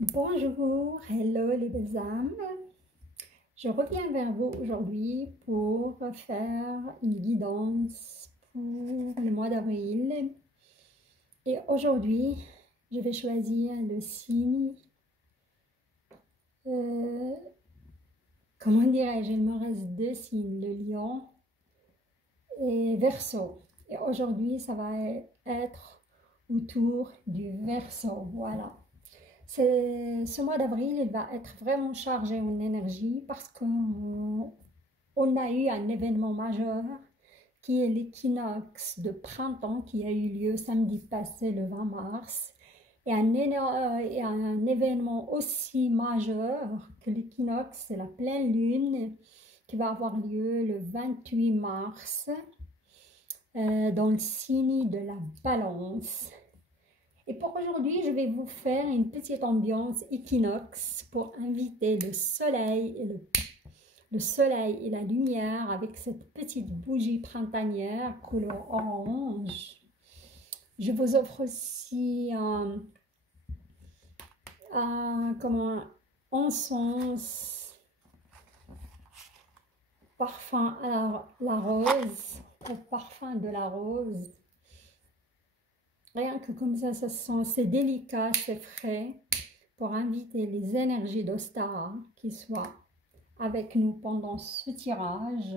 Bonjour, hello les belles âmes. Je reviens vers vous aujourd'hui pour faire une guidance pour le mois d'avril. Et aujourd'hui, je vais choisir le signe, comment dirais-je, il me reste deux signes, le lion et Verseau. Et aujourd'hui, ça va être autour du Verseau, voilà. Ce mois d'avril, il va être vraiment chargé en énergie parce qu'on a eu un événement majeur qui est l'équinoxe de printemps qui a eu lieu samedi passé le 20 mars. Et un événement aussi majeur que l'équinoxe, c'est la pleine lune qui va avoir lieu le 28 mars dans le signe de la Balance. Et pour aujourd'hui, je vais vous faire une petite ambiance équinoxe pour inviter le soleil et la lumière avec cette petite bougie printanière couleur orange. Je vous offre aussi un encens, parfum à la rose, le parfum de la rose. Rien que comme ça se sent, c'est délicat, c'est frais, pour inviter les énergies d'Ostara qui soient avec nous pendant ce tirage.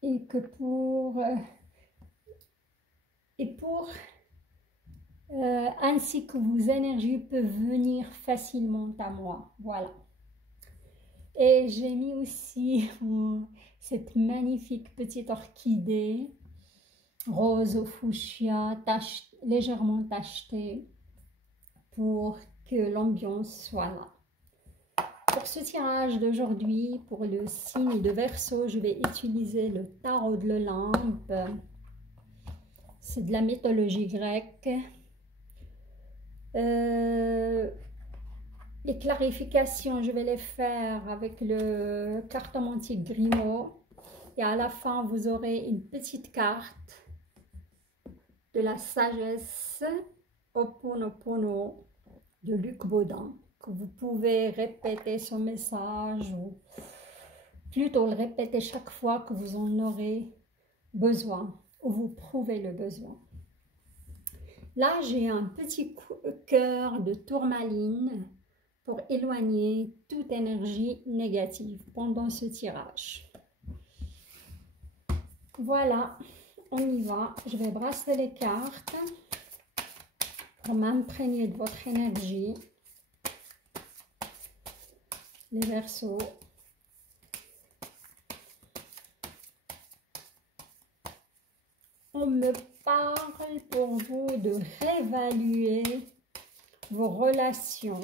Et que ainsi que vos énergies peuvent venir facilement à moi. Voilà. Et j'ai mis aussi cette magnifique petite orchidée rose au fuchsia, légèrement tachetée, pour que l'ambiance soit là. Pour ce tirage d'aujourd'hui, pour le signe de Verseau, je vais utiliser le tarot de l'Olympe. C'est de la mythologie grecque. Les clarifications, je vais les faire avec le cartomancie Grimaud. Et à la fin, vous aurez une petite carte de la sagesse Ho'oponopono de Luc Baudin, que vous pouvez répéter son message ou plutôt le répéter chaque fois que vous en aurez besoin ou vous prouvez le besoin. Là, j'ai un petit cœur de tourmaline pour éloigner toute énergie négative pendant ce tirage. Voilà, on y va. Je vais brasser les cartes pour m'imprégner de votre énergie. Les Verseaux. On me parle pour vous de réévaluer vos relations.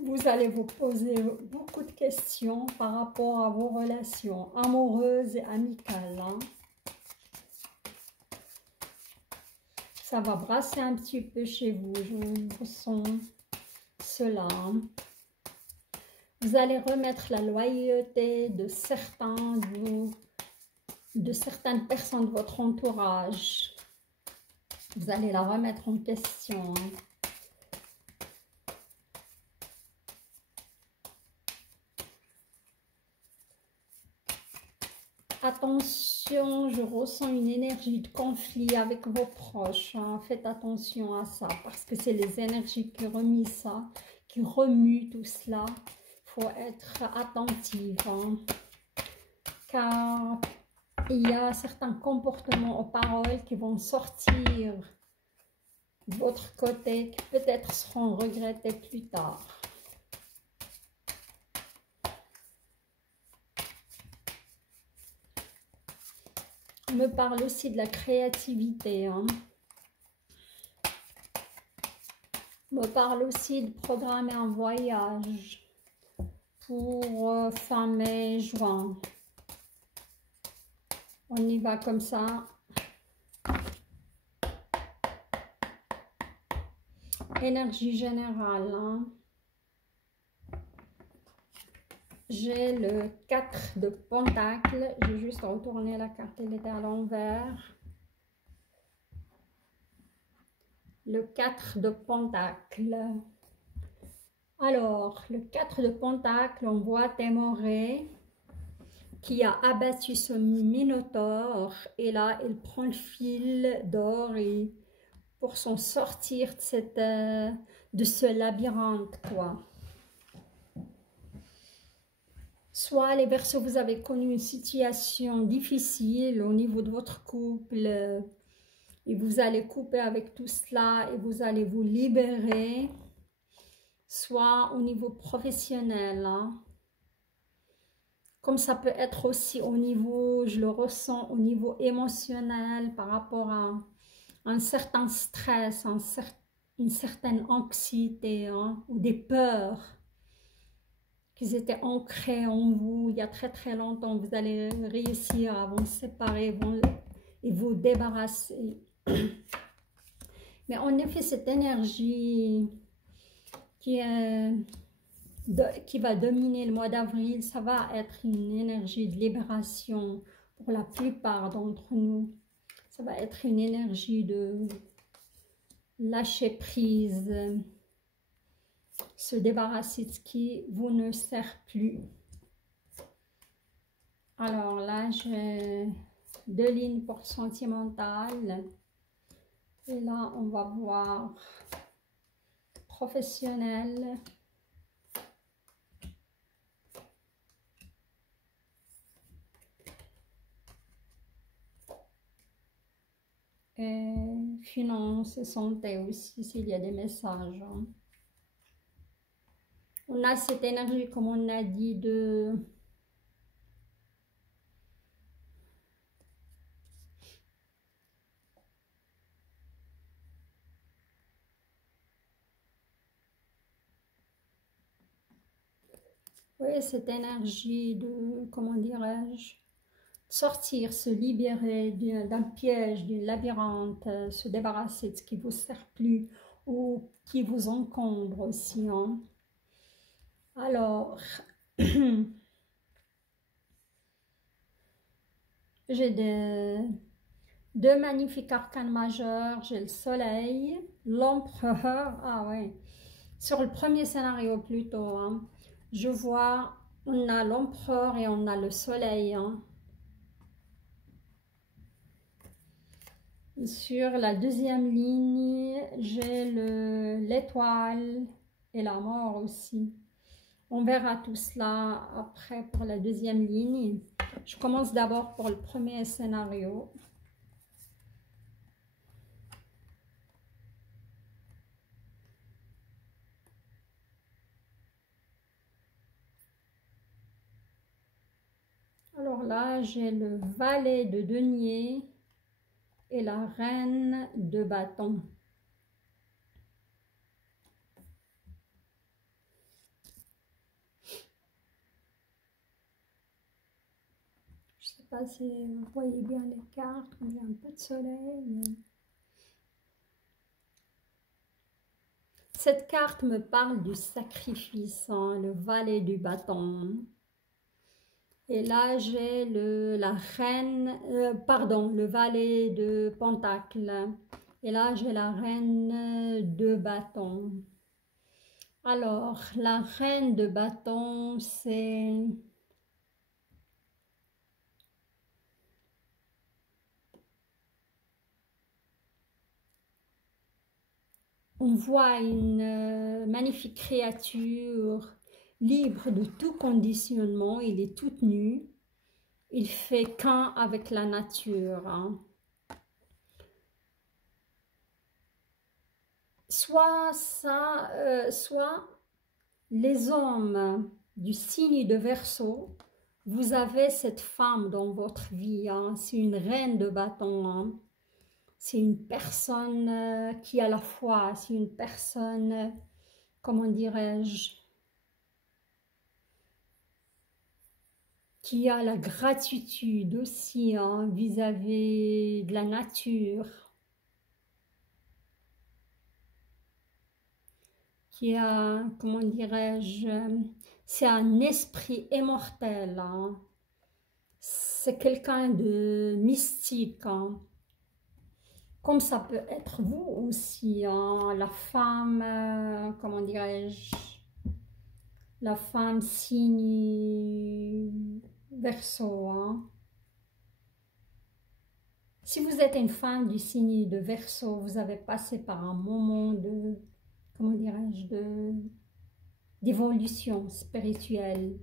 Vous allez vous poser beaucoup de questions par rapport à vos relations amoureuses et amicales. Ça va brasser un petit peu chez vous, je ressens cela. Vous allez remettre la loyauté de certaines personnes de votre entourage. Vous allez la remettre en question. Attention, je ressens une énergie de conflit avec vos proches. Faites attention à ça parce que c'est les énergies qui remuent ça, qui remuent tout cela. Il faut être attentive car il y a certains comportements aux paroles qui vont sortir de votre côté, qui peut-être seront regrettés plus tard. On me parle aussi de la créativité. On me parle aussi de programmer un voyage pour fin mai, juin. On y va comme ça. Énergie générale. J'ai le 4 de Pentacle. J'ai juste retourné la carte, elle était à l'envers. le 4 de Pentacle. Alors, le 4 de Pentacle, on voit Témoré qui a abattu ce minotaure et là, il prend le fil d'or et pour s'en sortir de ce labyrinthe, quoi. Soit les Verseaux, vous avez connu une situation difficile au niveau de votre couple et vous allez couper avec tout cela et vous allez vous libérer. Soit au niveau professionnel, hein. Comme ça peut être aussi au niveau, je le ressens, au niveau émotionnel par rapport à un certain stress, une certaine anxiété, hein, ou des peurs qui étaient ancrées en vous il y a très très longtemps. Vous allez réussir à vous séparer et vous débarrasser. Mais en effet, cette énergie qui va dominer le mois d'avril, ça va être une énergie de libération pour la plupart d'entre nous. Ça va être une énergie de lâcher prise, se débarrasser de ce qui vous ne sert plus. Alors là, j'ai 2 lignes pour sentimental. Et là, on va voir professionnel. Et finance et santé aussi, s'il y a des messages. Hein. On a cette énergie, comme on a dit, de... Oui, cette énergie de, comment dirais-je, sortir, se libérer d'un piège, d'une labyrinthe, se débarrasser de ce qui ne vous sert plus ou qui vous encombre aussi. Hein. Alors, j'ai 2 magnifiques arcanes majeurs. J'ai le soleil, l'empereur, ah ouais, sur le premier scénario plutôt, hein, je vois, on a l'empereur et on a le soleil, hein. Sur la deuxième ligne, j'ai l'étoile et la mort aussi. On verra tout cela après pour la deuxième ligne. Je commence d'abord pour le premier scénario. Alors là, j'ai le valet de denier et la reine de bâton. Je ne sais pas si vous voyez bien les cartes, il y a un peu de soleil. Cette carte me parle du sacrifice, hein, le valet du bâton. Et là, j'ai la reine, pardon, le valet de pentacle. Et là, j'ai la reine de bâton. Alors, la reine de bâton, c'est... On voit une magnifique créature libre de tout conditionnement. Il est toute nue. Il fait qu'un avec la nature. Hein. Soit les hommes du signe de Verseau, vous avez cette femme dans votre vie. Hein. C'est une reine de bâton. Hein. C'est une personne qui a la foi. C'est une personne, comment dirais-je, qui a la gratitude aussi hein, vis-à-vis de la nature, qui a, comment dirais-je, c'est un esprit immortel, hein. C'est quelqu'un de mystique, hein. comme ça peut être vous aussi, hein, la femme, comment dirais-je, la femme signe Verseau, hein. Si vous êtes une femme du signe de Verseau, vous avez passé par un moment de, comment dirais-je, d'évolution spirituelle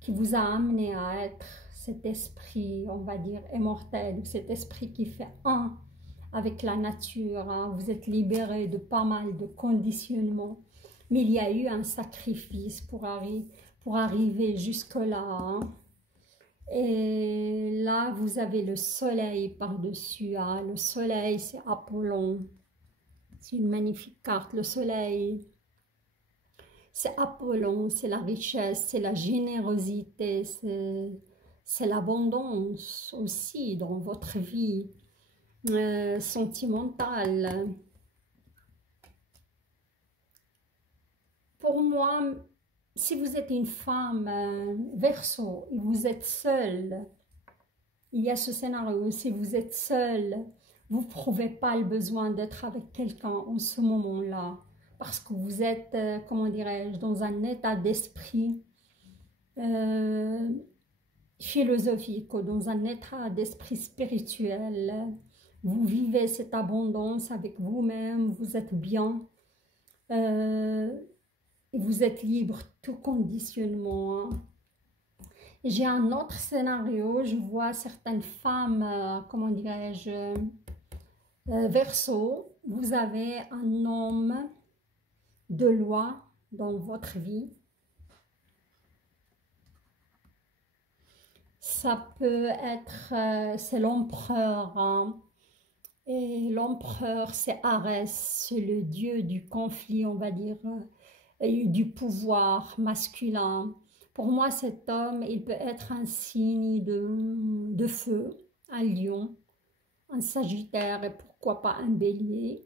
qui vous a amené à être cet esprit, on va dire, immortel, cet esprit qui fait un avec la nature, hein. Vous êtes libéré de pas mal de conditionnements, mais il y a eu un sacrifice pour arriver jusque-là, hein. Et là, vous avez le soleil par-dessus, hein. Le soleil, c'est Apollon. C'est une magnifique carte. Le soleil, c'est Apollon, c'est la richesse, c'est la générosité, c'est l'abondance aussi dans votre vie sentimentale. Pour moi, si vous êtes une femme Verseau et vous êtes seule, il y a ce scénario, si vous êtes seule, vous n'éprouvez pas le besoin d'être avec quelqu'un en ce moment-là, parce que vous êtes, comment dirais-je, dans un état d'esprit philosophique, ou dans un état d'esprit spirituel. Vous vivez cette abondance avec vous-même, vous êtes bien, vous êtes libre de tout conditionnement, hein. J'ai un autre scénario, je vois certaines femmes, comment dirais-je, Verseau, vous avez un homme de loi dans votre vie. Ça peut être, c'est l'empereur, hein. Et l'empereur, c'est Arès, c'est le dieu du conflit, on va dire, du pouvoir masculin. Pour moi, cet homme, il peut être un signe de feu, un lion, un sagittaire et pourquoi pas un bélier.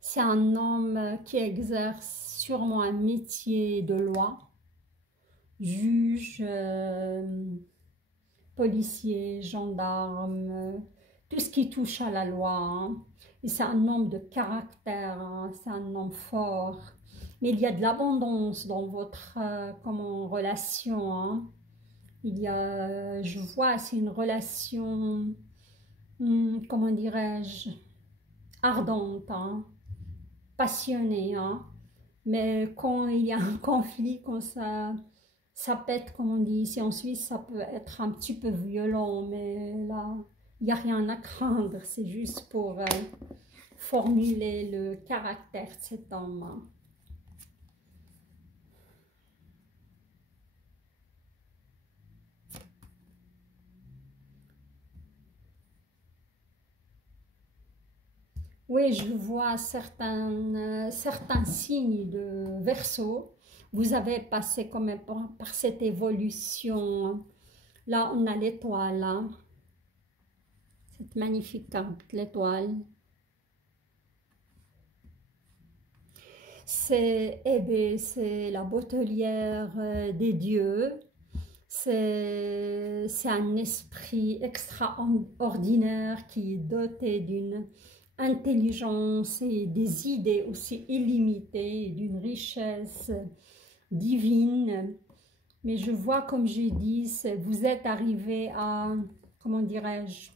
C'est un homme qui exerce sûrement un métier de loi, juge, policier, gendarme, tout ce qui touche à la loi, hein. Et c'est un homme de caractère, hein, c'est un homme fort. Mais il y a de l'abondance dans votre relation, hein. Il y a, je vois, c'est une relation, comment dirais-je, ardente, hein, passionnée, hein. Mais quand il y a un conflit, quand ça pète, comme on dit ici en Suisse, ça peut être un petit peu violent, mais là, il n'y a rien à craindre. C'est juste pour formuler le caractère de cet homme, hein. Oui, je vois certains signes de Verseau. Vous avez passé quand même par cette évolution. Là, on a l'étoile, hein. Cette magnifique carte, l'étoile. C'est Hébé, c'est la bouteillère des dieux. C'est un esprit extraordinaire qui est doté d'une intelligence et des idées aussi illimitées, d'une richesse divine. Mais je vois, comme j'ai dit, vous êtes arrivé à, comment dirais-je,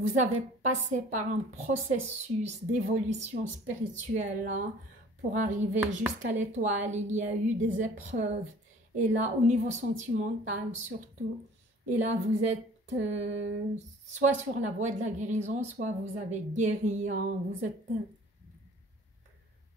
vous avez passé par un processus d'évolution spirituelle, hein, pour arriver jusqu'à l'étoile. Il y a eu des épreuves. Et là, au niveau sentimental surtout. Et là, vous êtes soit sur la voie de la guérison, soit vous avez guéri, hein.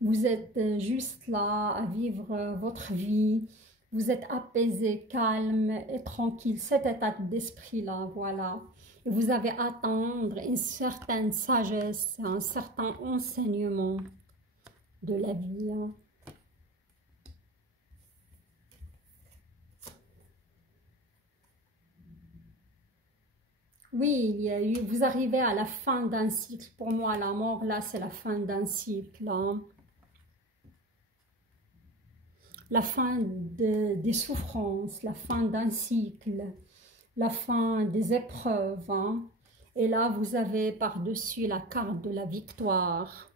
Vous êtes juste là à vivre votre vie. Vous êtes apaisé, calme et tranquille. Cet état d'esprit-là, voilà. Et vous avez à attendre une certaine sagesse, un certain enseignement de la vie, hein. Oui, il y a eu, vous arrivez à la fin d'un cycle. Pour moi, la mort, là, c'est la fin d'un cycle, hein. La fin des souffrances, la fin d'un cycle, la fin des épreuves, hein. Et là, vous avez par-dessus la carte de la victoire.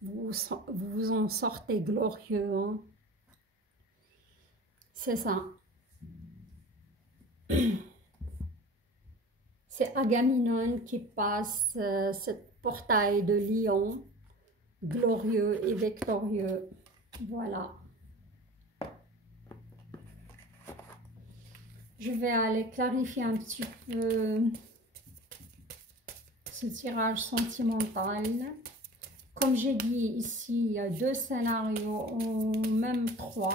Vous en sortez glorieux, hein. C'est ça. C'est Agamemnon qui passe ce portail de lion, glorieux et victorieux. Voilà. Je vais aller clarifier un petit peu ce tirage sentimental. Comme j'ai dit ici, il y a 2 scénarios, ou même 3,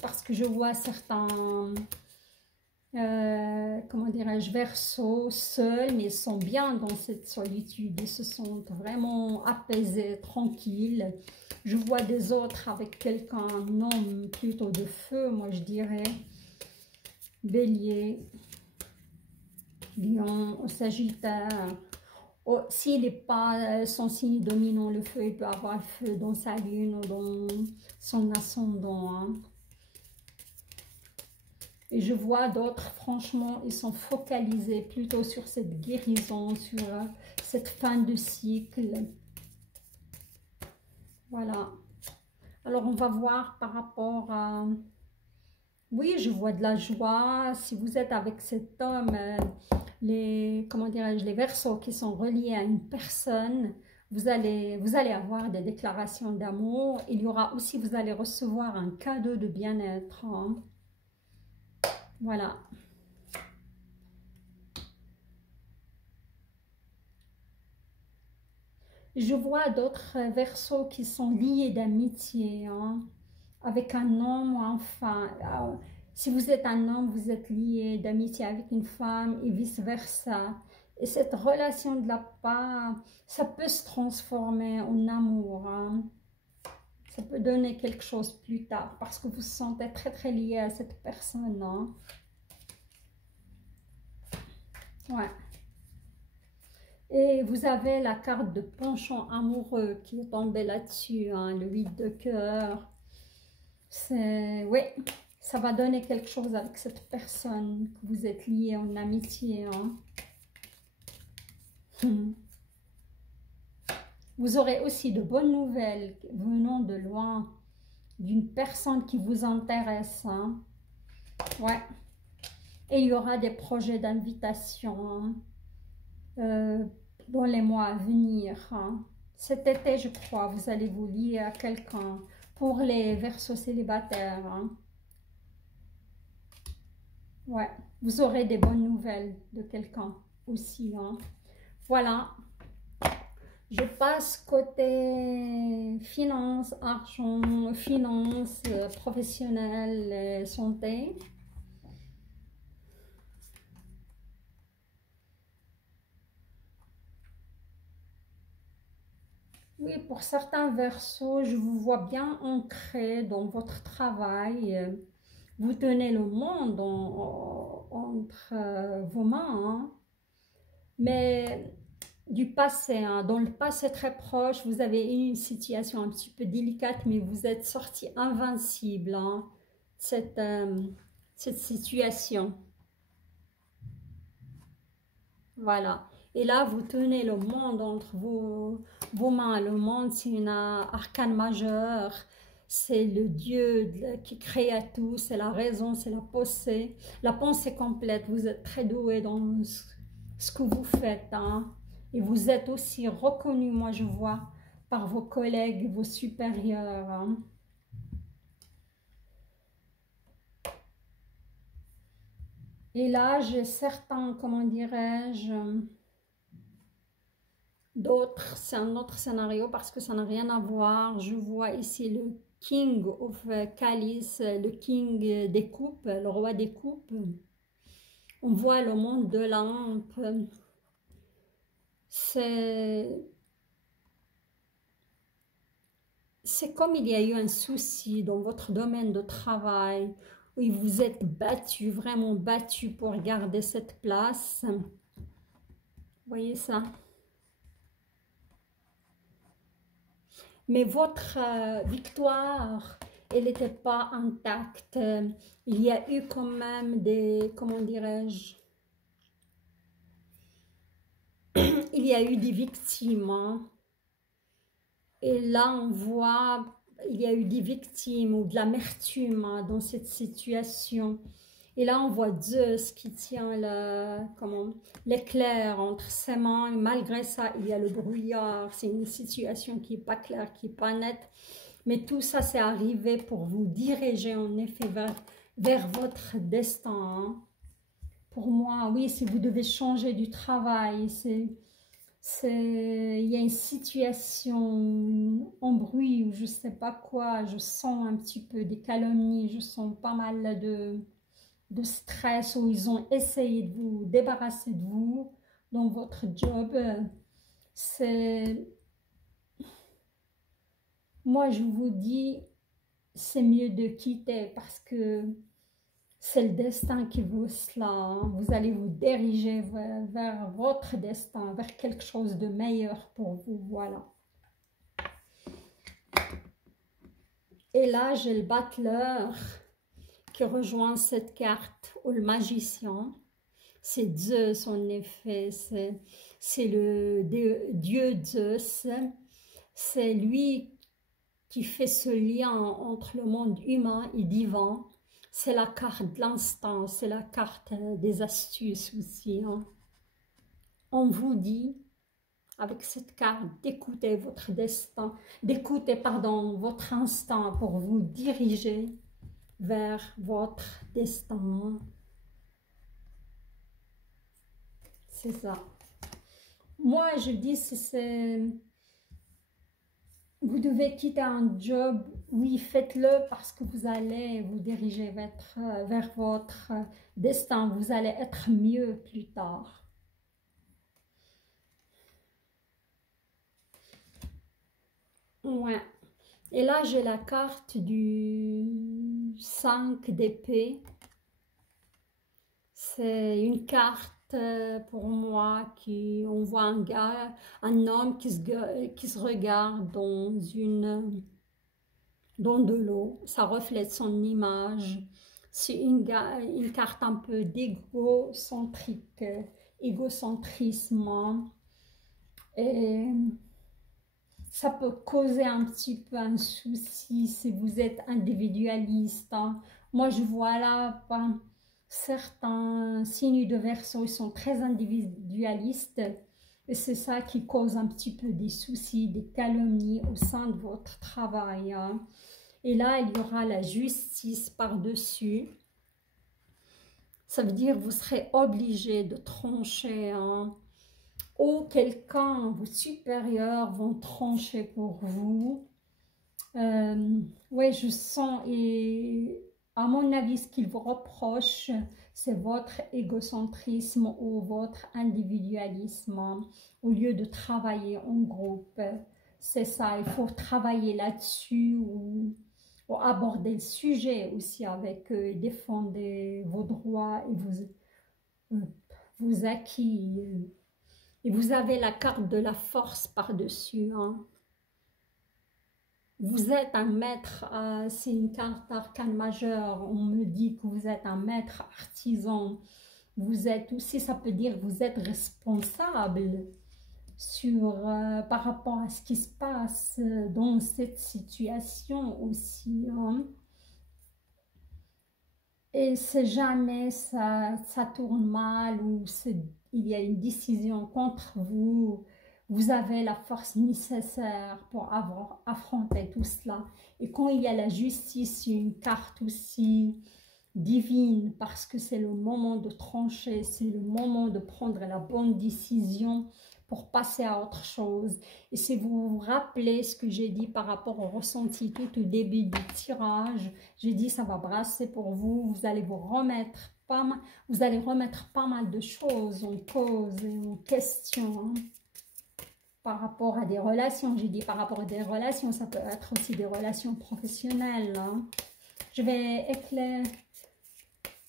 parce que je vois certains, comment dirais-je, Verseaux seuls, mais ils sont bien dans cette solitude, ils se sentent vraiment apaisés, tranquilles. Je vois des autres avec quelqu'un, un homme plutôt de feu, moi je dirais, Bélier, Lion, Sagittaire. Oh, s'il n'est pas son signe dominant, le feu, il peut avoir le feu dans sa lune ou dans son ascendant, hein. Et je vois d'autres, franchement, ils sont focalisés plutôt sur cette guérison, sur cette fin de cycle. Voilà. Alors, on va voir par rapport à... Oui, je vois de la joie. Si vous êtes avec cet homme, comment dirais-je, les Verseaux qui sont reliés à une personne, vous allez avoir des déclarations d'amour. Il y aura aussi, vous allez recevoir un cadeau de bien-être, hein. Voilà. Je vois d'autres Verseaux qui sont liés d'amitié, hein, avec un homme ou une femme. Si vous êtes un homme, vous êtes lié d'amitié avec une femme et vice-versa. Et cette relation de la part, ça peut se transformer en amour, hein. Ça peut donner quelque chose plus tard parce que vous vous sentez très très lié à cette personne, hein. Ouais. Et vous avez la carte de penchant amoureux qui est tombée là-dessus, hein, le 8 de cœur. Oui, ça va donner quelque chose avec cette personne que vous êtes lié en amitié, hein. Vous aurez aussi de bonnes nouvelles venant de loin, d'une personne qui vous intéresse, hein. Ouais. Et il y aura des projets d'invitation, hein, dans les mois à venir, hein. Cet été, je crois, vous allez vous lier à quelqu'un pour les Verseaux célibataires, hein. Ouais, vous aurez des bonnes nouvelles de quelqu'un aussi, hein. Voilà. Je passe côté finance, argent, finance, professionnelle, santé. Oui, pour certains Verseaux, je vous vois bien ancré dans votre travail. Vous tenez le monde entre vos mains, hein. Mais du passé, hein, dans le passé très proche, vous avez eu une situation un petit peu délicate, mais vous êtes sorti invincible, hein, cette, cette situation. Voilà. Et là, vous tenez le monde entre vos mains. Le monde, c'est un arcane majeur. C'est le Dieu qui crée à tout. C'est la raison, c'est la pensée. La pensée complète. Vous êtes très doué dans ce que vous faites, hein. Et vous êtes aussi reconnu, moi je vois, par vos collègues, vos supérieurs, hein. Et là, j'ai certains, comment dirais-je, d'autres, c'est un autre scénario parce que ça n'a rien à voir. Je vois ici le King of Chalice, le King des coupes, le roi des coupes. On voit le monde de la lampe. C'est comme il y a eu un souci dans votre domaine de travail où vous êtes battu, vraiment battu pour garder cette place. Vous voyez ça? Mais votre victoire, elle n'était pas intacte. Il y a eu quand même des, comment dirais-je, il y a eu des victimes, hein. Et là, on voit, il y a eu des victimes ou de l'amertume, hein, dans cette situation. Et là, on voit Zeus qui tient l'éclair entre ses mains. Et malgré ça, il y a le brouillard. C'est une situation qui n'est pas claire, qui n'est pas nette. Mais tout ça, c'est arrivé pour vous diriger en effet vers votre destin, hein. Pour moi, oui, si vous devez changer du travail, il y a une situation, un bruit ou je ne sais pas quoi, je sens un petit peu des calomnies, je sens pas mal de stress où ils ont essayé de vous débarrasser de vous dans votre job. C'est, moi je vous dis, c'est mieux de quitter parce que c'est le destin qui vous cela, hein. Vous allez vous diriger vers votre destin, vers quelque chose de meilleur pour vous, voilà. Et là, j'ai le battleur qui rejoint cette carte, ou le magicien. C'est Zeus en effet, c'est le dieu Zeus. C'est lui qui fait ce lien entre le monde humain et divin. C'est la carte de l'instant, c'est la carte des astuces aussi, hein. On vous dit, avec cette carte, d'écouter votre destin, d'écouter, pardon, votre instinct pour vous diriger vers votre destin. C'est ça. Moi, je dis, vous devez quitter un job, oui, faites-le parce que vous allez vous diriger vers votre destin, vous allez être mieux plus tard. Ouais. Et là, j'ai la carte du 5 d'épée. C'est une carte pour moi on voit un homme qui se regarde dans de l'eau. Ça reflète son image. C'est une carte un peu égocentrisme. Et ça peut causer un petit peu un souci si vous êtes individualiste, hein. Moi, je vois là certains signes de Verseau, ils sont très individualistes et c'est ça qui cause un petit peu des soucis, des calomnies au sein de votre travail, hein. Et là, il y aura la justice par-dessus. Ça veut dire que vous serez obligé de trancher, hein. Ou quelqu'un, vos supérieurs vont trancher pour vous. Oui, je sens, et à mon avis, ce qu'ils vous reprochent, c'est votre égocentrisme ou votre individualisme, hein, au lieu de travailler en groupe. C'est ça, il faut travailler là-dessus ou aborder le sujet aussi avec eux, défendre vos droits et vos acquis. Et vous avez la carte de la force par-dessus, hein. Vous êtes un maître, c'est une carte arcane majeure. On me dit que vous êtes un maître artisan. Vous êtes aussi, ça peut dire que vous êtes responsable par rapport à ce qui se passe dans cette situation aussi, hein. Et si jamais ça tourne mal ou il y a une décision contre vous, vous avez la force nécessaire pour affronter tout cela. Et quand il y a la justice, une carte aussi divine, parce que c'est le moment de trancher, c'est le moment de prendre la bonne décision pour passer à autre chose. Et si vous vous rappelez ce que j'ai dit par rapport au ressenti tout au début du tirage, j'ai dit ça va brasser pour vous, vous allez remettre pas mal de choses en cause et en question, hein. Par rapport à des relations, j'ai dit par rapport à des relations, ça peut être aussi des relations professionnelles, hein. Je vais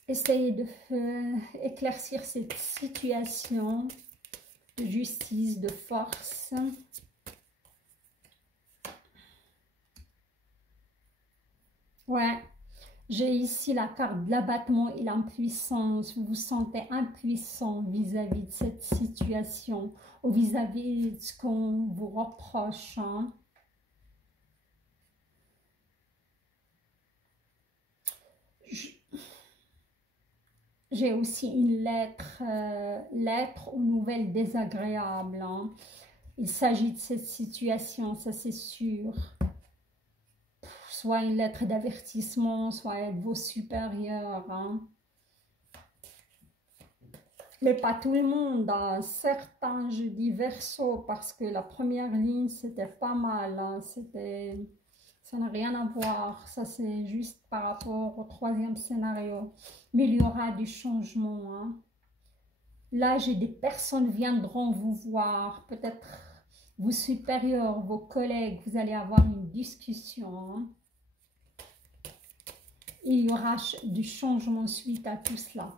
essayer de éclaircir cette situation de justice, de force. Ouais, J'ai ici la carte de l'abattement et l'impuissance. Vous vous sentez impuissant vis-à-vis de cette situation ou vis-à-vis de ce qu'on vous reproche. Hein. J'ai aussi une lettre aux nouvelles désagréables. Hein. Il s'agit de cette situation, ça c'est sûr. Soit une lettre d'avertissement, soit avec vos supérieurs. Hein. Mais pas tout le monde. Hein. Certains, je dis Verseau, parce que la première ligne, c'était pas mal. Hein. Ça n'a rien à voir. Ça, c'est juste par rapport au troisième scénario. Mais il y aura du changement. Hein. Là, j'ai des personnes viendront vous voir. Peut-être vos supérieurs, vos collègues. Vous allez avoir une discussion. Hein. Il y aura du changement suite à tout cela.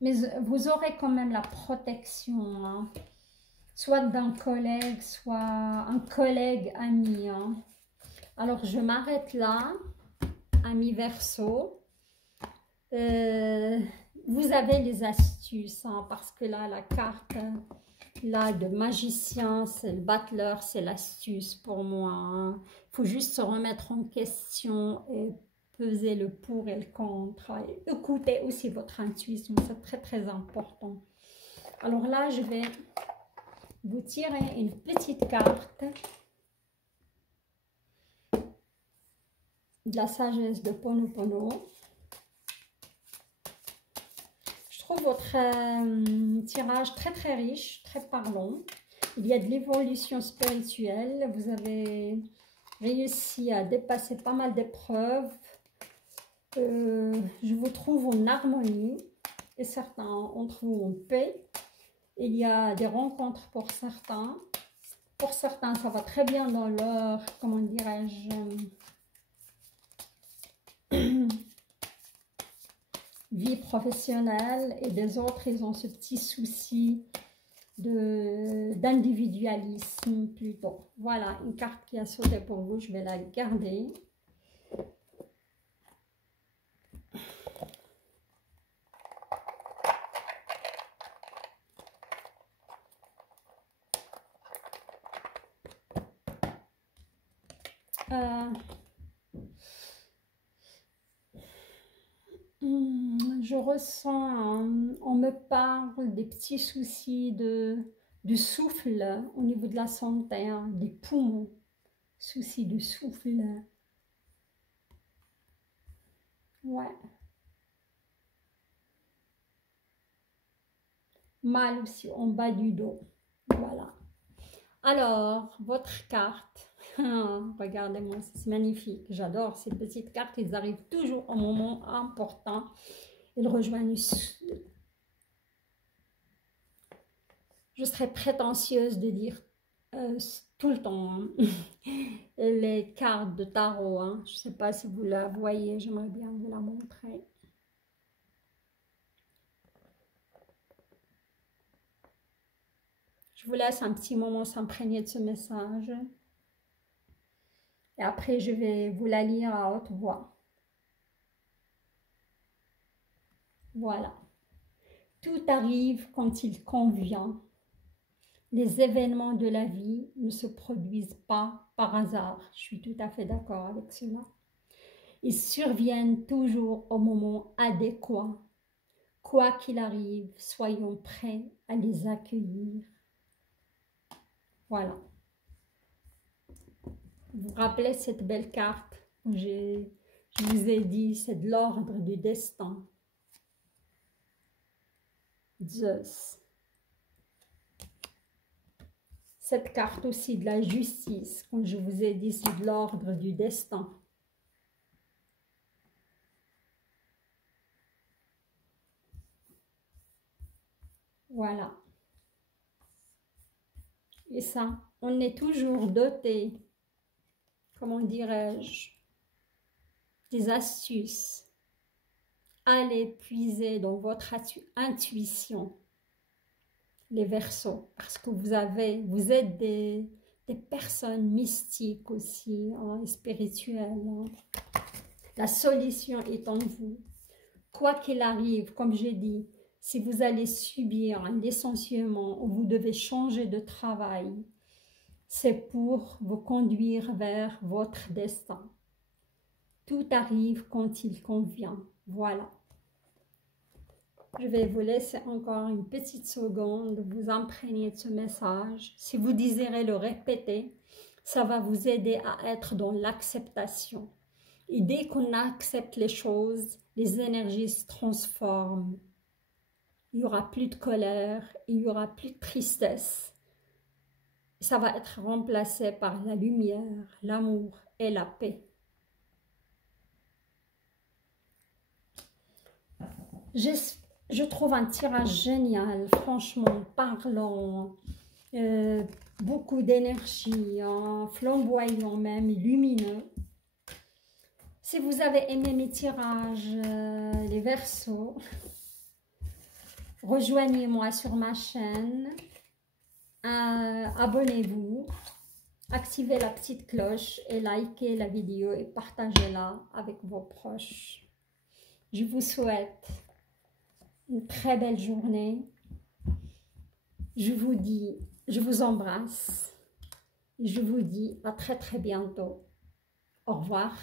Mais vous aurez quand même la protection, hein. Soit d'un collègue, soit un collègue ami. Hein. Alors, je m'arrête là, ami Verseau. Vous avez les astuces, hein, parce que là, la carte là, de magicien, c'est le battleur, c'est l'astuce pour moi. Hein. Il faut juste se remettre en question et peser le pour et le contre. Et écoutez aussi votre intuition, c'est très très important. Alors là, je vais vous tirer une petite carte de la sagesse de Ponopono. Je trouve votre tirage très très riche, très parlant. Il y a de l'évolution spirituelle. Vous avez réussi à dépasser pas mal d'épreuves. Je vous trouve en harmonie et certains entre vous en paix. Il y a des rencontres pour certains. Pour certains, ça va très bien dans leur, comment dirais-je, vie professionnelle. Et des autres, ils ont ce petit souci d'individualisme plutôt. Voilà, une carte qui a sauté pour vous, je vais la garder. Je ressens, on me parle des petits soucis du souffle au niveau de la santé, hein, des poumons, soucis de souffle. Ouais. Mal aussi en bas du dos. Voilà. Alors, votre carte. Regardez-moi, c'est magnifique. J'adore ces petites cartes. Ils arrivent toujours au moment important. Ils rejoignent. Je serais prétentieuse de dire tout le temps hein, les cartes de tarot. Hein. Je ne sais pas si vous la voyez. J'aimerais bien vous la montrer. Je vous laisse un petit moment s'imprégner de ce message. Et après, je vais vous la lire à haute voix. Voilà. Tout arrive quand il convient. Les événements de la vie ne se produisent pas par hasard. Je suis tout à fait d'accord avec cela. Ils surviennent toujours au moment adéquat. Quoi qu'il arrive, soyons prêts à les accueillir. Voilà. Vous vous rappelez cette belle carte que je vous ai dit, c'est de l'ordre du destin. Zeus. Cette carte aussi de la justice, comme je vous ai dit, c'est de l'ordre du destin. Voilà. Et ça, on est toujours doté, comment dirais-je, des astuces. Allez puiser dans votre intuition, les Verseaux, parce que vous êtes des personnes mystiques aussi, hein, et spirituelles. Hein. La solution est en vous. Quoi qu'il arrive, comme j'ai dit, si vous allez subir un licenciement ou vous devez changer de travail, c'est pour vous conduire vers votre destin. Tout arrive quand il convient. Voilà. Je vais vous laisser encore une petite seconde, vous imprégner de ce message. Si vous désirez le répéter, ça va vous aider à être dans l'acceptation. Et dès qu'on accepte les choses, les énergies se transforment. Il n'y aura plus de colère, il n'y aura plus de tristesse. Ça va être remplacé par la lumière, l'amour et la paix. Je trouve un tirage génial, franchement, parlant, beaucoup d'énergie, hein, flamboyant même, lumineux. Si vous avez aimé mes tirages, les Verseaux, rejoignez-moi sur ma chaîne, abonnez-vous, activez la petite cloche et likez la vidéo et partagez-la avec vos proches. Je vous souhaite une très belle journée. Je vous dis, je vous embrasse. Je vous dis à très bientôt. Au revoir.